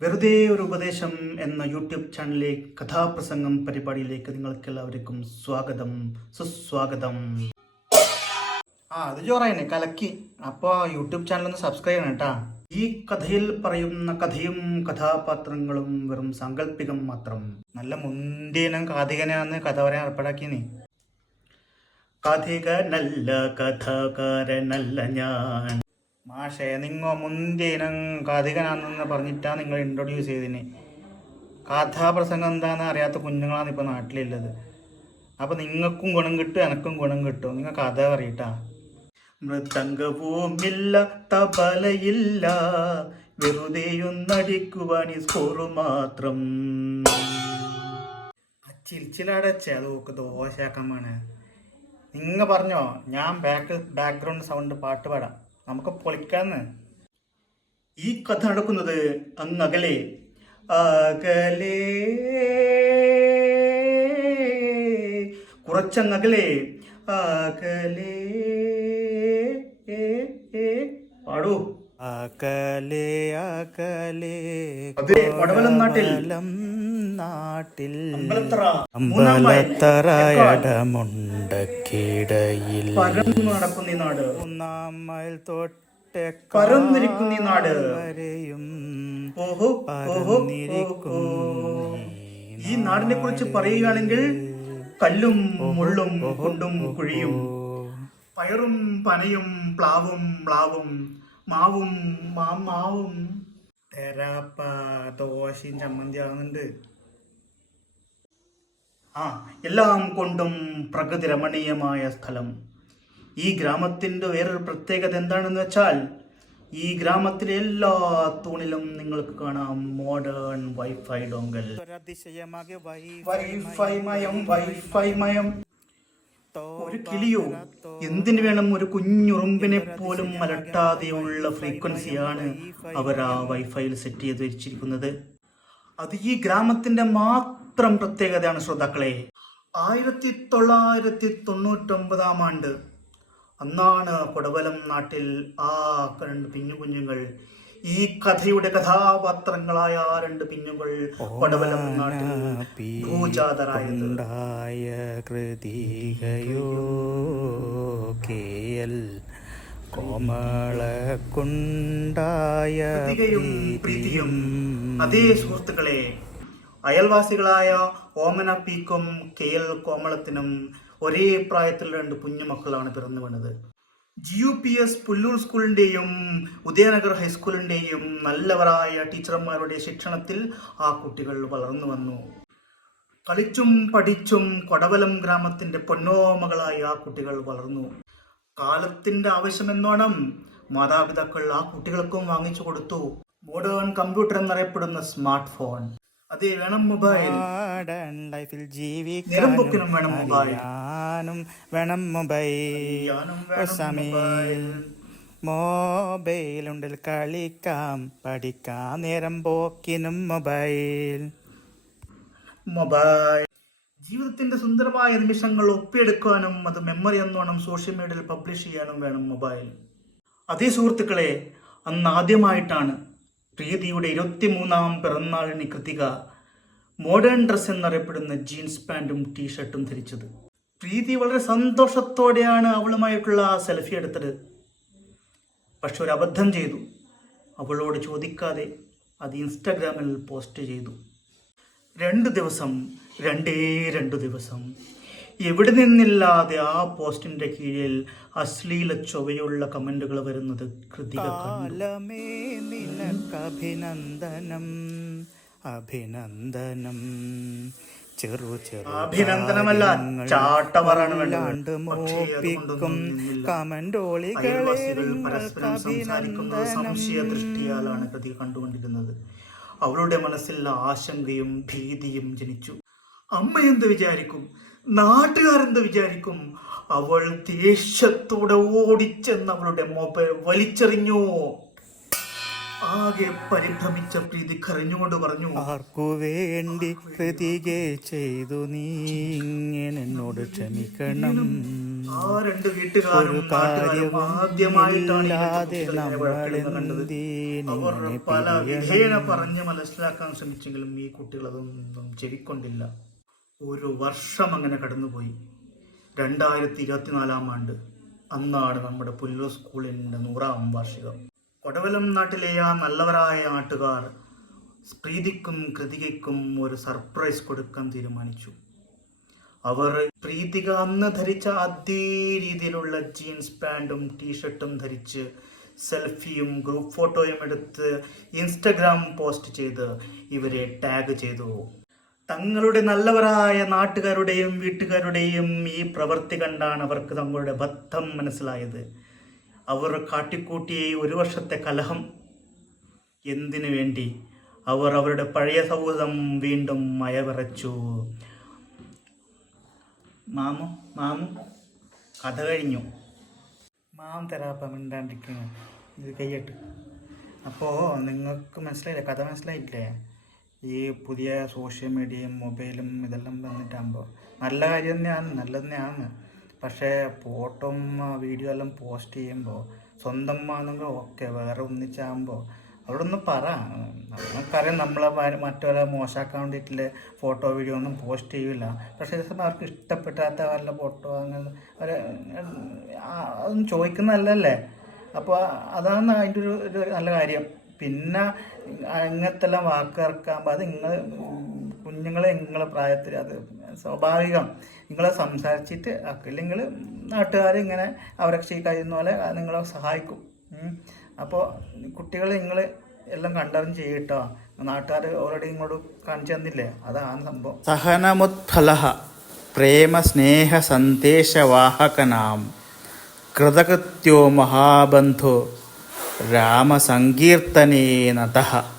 വെറുതെ ഒരു ഉപദേശം എന്ന യൂട്യൂബ് ചാനലിലെ കഥാപ്രസംഗം പരിപാടിയിലേക്ക് നിങ്ങൾക്ക് എല്ലാവർക്കും സ്വാഗതം സുസ്വാഗതം. ആ അത് ചോറായിനെ കലക്കി. അപ്പോൾ യൂട്യൂബ് ചാനൽ ഒന്ന് സബ്സ്ക്രൈബ് ചെയ്യണം കേട്ടാ. ഈ കഥയിൽ പറയുന്ന കഥയും കഥാപാത്രങ്ങളും വെറും സാങ്കല്പികം മാത്രം. നല്ല മുന്തിയനം കാതികനാന്ന് കഥ പറയാൻ ഏർപ്പാടാക്കിയേ. കഥികനല്ല കഥാകാരനല്ല ഞാൻ. മാഷേ നിങ്ങ മുന്തിയനം കഥകനാണെന്ന് പറഞ്ഞിട്ടാണ് നിങ്ങൾ ഇൻട്രൊഡ്യൂസ് ചെയ്തിന്. കഥാപ്രസംഗം എന്താണെന്ന് അറിയാത്ത കുഞ്ഞുങ്ങളാണ് ഇപ്പോൾ നാട്ടിലുള്ളത്. അപ്പോൾ നിങ്ങൾക്കും ഗുണം കിട്ടും എനക്കും ഗുണം കിട്ടും. നിങ്ങൾ കഥ പറയട്ടാ. മൃദംഗവുമില്ല തബലയില്ല വെറുതെയൊന്നടിക്കുവാൻ സ്കോറ് മാത്രം. ചിരിച്ചിലടച്ചേ അത് നോക്ക് ദോശയാക്കാൻ വേണേ നിങ്ങൾ പറഞ്ഞോ ഞാൻ ബാക്ക് ബാക്ക്ഗ്രൗണ്ട് സൗണ്ട് പാട്ട് പാടാം. നമുക്ക് പൊളിക്കാന്ന്. ഈ കഥ നടക്കുന്നത് അങ്ങകലെ. അകലെ. കുറച്ചങ്ങകലെ. അകലേ. പാടൂ. അകലേ അകലേ. അതെ വടവലം നാട്ടിൽ. നാട്ടിൽ അമ്പലത്തറയടമുണ്ടക്കിടയിൽ നടക്കുന്ന ഈ നാട്. ഒന്നാം മൈൽ തൊട്ട് പരന്നിരിക്കുന്ന ഈ നാട്. വരെയും. ഈ നാടിനെ കുറിച്ച് പറയുകയാണെങ്കിൽ കല്ലും മുള്ളും കൊണ്ടും കുഴിയും പയറും പനയും പ്ലാവും പ്ലാവും മാവും മാവും. തെരാപ്പ ദോശയും ചമ്മന്തി ആകുന്നുണ്ട് ആ എല്ലാം കൊണ്ടും പ്രകൃതി രമണീയമായ സ്ഥലം. ഈ ഗ്രാമത്തിന്റെ വേറൊരു പ്രത്യേകത എന്താണെന്ന് വെച്ചാൽ ഈ ഗ്രാമത്തിലെ എല്ലാ തൂണിലും നിങ്ങൾക്ക് കാണാം മോഡേൺ വൈഫൈ ഡോങ്കൽ ഒരതിശയമാകെ വൈഫൈ മയം വൈഫൈ മയം. ഒരു കിളിയോ എന്തിനു വേണം ഒരു കുഞ്ഞുറുമ്പിനെ പോലും അലട്ടാതെയുള്ള ഫ്രീക്വൻസിയാണ് അവർ ആ വൈഫൈയിൽ സെറ്റ് ചെയ്ത് വെച്ചിരിക്കുന്നത്. അത് ഈ ഗ്രാമത്തിന്റെ മാത്രം പ്രത്യേകതയാണ് ശ്രോതാക്കളെ. ആയിരത്തി തൊള്ളായിരത്തി തൊണ്ണൂറ്റൊമ്പതാം ആണ്ട് അന്നാണ് കൊടവലം നാട്ടിൽ ആ രണ്ട് പിഞ്ഞു കുഞ്ഞുങ്ങൾ ഈ കഥയുടെ കഥാപാത്രങ്ങളായ ആ രണ്ട് പിഞ്ഞുകൾ കൊടവലം നാട്ടിൽ ഭൂജാതരായത്. ഉണ്ടായ കൃതികയോ കേയൽ കോമള കൊണ്ടായ കൃതികയും പ്രീതിയും. അതേ സുഹൃത്തുക്കളെ അയൽവാസികളായ ഓമന പീക്കും കെ എൽ കോമളത്തിനും ഒരേ പ്രായത്തിൽ രണ്ട് കുഞ്ഞുമക്കളാണ് പിറന്നു വീണത്. G U P S Pullur സ്കൂളിന്റെയും Udayanagar ഹൈസ്കൂളിന്റെയും നല്ലവരായ ടീച്ചർമാരുടെ ശിക്ഷണത്തിൽ ആ കുട്ടികൾ വളർന്നു വന്നു. കളിച്ചും പഠിച്ചും കൊടവലം ഗ്രാമത്തിന്റെ പൊന്നോമകളായി ആ കുട്ടികൾ വളർന്നു. കാലത്തിന്റെ ആവശ്യമെന്നോണം മാതാപിതാക്കൾ ആ കുട്ടികൾക്കും വാങ്ങിച്ചു കൊടുത്തു. മോഡേൺ കമ്പ്യൂട്ടർ എന്നറിയപ്പെടുന്ന സ്മാർട്ട് ഫോൺ അതെ വേണം മൊബൈൽ. ലൈഫിൽ നിരമ്പൊക്കിനും വേണം മൊബൈൽ. ജീവിക്കാനും വേണം മൊബൈൽ. വേണം സമയം മൊബൈൽ. മൊബൈലുണ്ടിൽ കളിക്കാം പഠിക്കാം നേരം പോക്കിനും മൊബൈൽ. മൊബൈൽ. ജീവിതത്തിന്റെ സുന്ദരമായ നിമിഷങ്ങൾ ഒപ്പിയെടുക്കാനും അത് മെമ്മറി എന്നോണം സോഷ്യൽ മീഡിയയിൽ പബ്ലിഷ് ചെയ്യാനും വേണം മൊബൈൽ. അതേ സുഹൃത്തുക്കളെ അന്ന് ആദ്യമായിട്ടാണ് പ്രീതിയുടെ ഇരുപത്തിമൂന്നാം പിറന്നാളിന് കൃതിക മോഡേൺ ഡ്രസ് എന്നറിയപ്പെടുന്ന ജീൻസ് പാന്റും ടീഷർട്ടും ധരിച്ചത്. പ്രീതി വളരെ സന്തോഷത്തോടെയാണ് അവളുമായിട്ടുള്ള ആ സെൽഫി എടുത്തത്. പക്ഷെ ഒരു അബദ്ധം ചെയ്തു. അവളോട് ചോദിക്കാതെ അത് ഇൻസ്റ്റാഗ്രാമിൽ പോസ്റ്റ് ചെയ്തു. രണ്ട് ദിവസം രണ്ടേ രണ്ട് ദിവസം. എവിടെ നിന്നില്ലാതെ ആ പോസ്റ്റിന്റെ കീഴിൽ അശ്ലീല ചൊവ്വയുള്ള കമന്റുകൾ വരുന്നത് കൃതിക നിനക്കഭിനന്ദനം അഭിനന്ദനം. ചെറു ചെറു അഭിനന്ദനമല്ല ചാട്ടവറാണ് വേണ്ടത്. മോപ്പിക്കും പരസ്പരം സംസാരിക്കുന്നത് സംശയ ദൃഷ്ടിയാലാണ് കൃതി കണ്ടുകൊണ്ടിരുന്നത്. അവളുടെ മനസ്സിൽ ആശങ്കയും ഭീതിയും ജനിച്ചു. അമ്മ എന്ത് വിചാരിക്കും? നാട്ടുകാരെന്ത് വിചാരിക്കും? അവൾ ദേഷ്യത്തോടെ ഓടിച്ചെന്ന് അവളുടെ മൊബൈൽ വലിച്ചെറിഞ്ഞു. ആകെ പരിഭ്രമിച്ച പ്രീതി കരഞ്ഞുകൊണ്ട് പറഞ്ഞു ആർക്കു വേണ്ടി കൃതികെ ചെയ്തു നീ ഇങ്ങനെ എന്നോട് ക്ഷമിക്കണം. ആ രണ്ട് വീട്ടുകാരും നാട്ടുകാരും ആദ്യമായിട്ടാണ് കണ്ടത്. അവർ പല വിധേന പറഞ്ഞ് മനസ്സിലാക്കാൻ ശ്രമിച്ചെങ്കിലും ഈ കുട്ടികൾ അതൊന്നും ചെവിക്കൊണ്ടില്ല ഒരു വർഷം അങ്ങനെ കടന്നുപോയി. രണ്ടായിരത്തി ഇരുപത്തിനാലാം ആണ്ട് അന്നാണ് നമ്മുടെ പുല്ലൂർ സ്കൂളിന്റെ നൂറാം വാർഷികം. കൊടവലം നാട്ടിലെ ആ നല്ലവരായ നാട്ടുകാർ പ്രീതിക്കും കൃതികയ്ക്കും ഒരു സർപ്രൈസ് കൊടുക്കാൻ തീരുമാനിച്ചു. അവർ പ്രീതിക അന്ന് ധരിച്ച അതേ രീതിയിലുള്ള ജീൻസ് പാന്റും ടീഷർട്ടും ധരിച്ച് സെൽഫിയും ഗ്രൂപ്പ് ഫോട്ടോയും എടുത്ത് ഇൻസ്റ്റഗ്രാം പോസ്റ്റ് ചെയ്ത് ഇവരെ ടാഗ് ചെയ്തു. തങ്ങളുടെ നല്ലവരായ നാട്ടുകാരുടെയും വീട്ടുകാരുടെയും ഈ പ്രവൃത്തി കണ്ടാണ് അവർക്ക് തങ്ങളുടെ ബദ്ധം മനസ്സിലായത്. അവർ കാട്ടിക്കൂട്ടിയ ഈ ഒരു വർഷത്തെ കലഹം എന്തിനു വേണ്ടി? അവർ അവരുടെ പഴയ സൗഹൃദം വീണ്ടും മയവിറച്ചു. മാമു മാമു കഥ കഴിഞ്ഞു. മാം തരാപ്പം മിണ്ടാണ്ടിരിക്കുന്നു. ഇത് കയ്യട്ട് അപ്പോൾ നിങ്ങൾക്ക് മനസ്സിലായില്ലേ? കഥ മനസ്സിലായില്ലേ? ഈ പുതിയ സോഷ്യൽ മീഡിയയും മൊബൈലും ഇതെല്ലാം വന്നിട്ടാകുമ്പോൾ നല്ല കാര്യം തന്നെയാണ് നല്ലത് തന്നെയാണ് പക്ഷേ ഫോട്ടോ വീഡിയോ എല്ലാം പോസ്റ്റ് ചെയ്യുമ്പോൾ സ്വന്തം ആണെങ്കിൽ ഓക്കെ വേറെ ഒന്നിച്ചാകുമ്പോൾ അവിടെ ഒന്ന് പറ. നമുക്കറിയാം നമ്മളെ മറ്റൊരാളെ മോശമാക്കാൻ വേണ്ടിയിട്ടുള്ള ഫോട്ടോ വീഡിയോ ഒന്നും പോസ്റ്റ് ചെയ്യില്ല പക്ഷേ അവർക്ക് ഇഷ്ടപ്പെടാത്ത വല്ല ഫോട്ടോ അങ്ങനെ അവർ അതൊന്നും ചോദിക്കുന്നതല്ലല്ലേ? അപ്പോൾ അതാണ് അതിന്റെ ഒരു നല്ല കാര്യം. പിന്നെ ഇങ്ങനത്തെ എല്ലാം വാക്ക് ഇറക്കുമ്പോൾ അത് നിങ്ങൾ കുഞ്ഞുങ്ങളെ നിങ്ങളെ പ്രായത്തിൽ അത് സ്വാഭാവികം. നിങ്ങളെ സംസാരിച്ചിട്ട് ഇല്ലെങ്കിൽ നാട്ടുകാർ ഇങ്ങനെ അവരെ കഴിയുന്ന പോലെ നിങ്ങളെ സഹായിക്കും. അപ്പോൾ കുട്ടികളെ നിങ്ങൾ എല്ലാം കണ്ടറിഞ്ഞ് ചെയ്യട്ടോ. നാട്ടുകാർ ഓൾറെഡി ഇങ്ങോട്ട് കാണിച്ചു തന്നില്ലേ? അതാണ് സംഭവം. സഹനമുത്ഫല പ്രേമ സ്നേഹ സന്ദേശവാഹകനാം കൃതകൃത്യോ മഹാബന്ധോ രാമസങ്കീർത്തനേ നതഃ.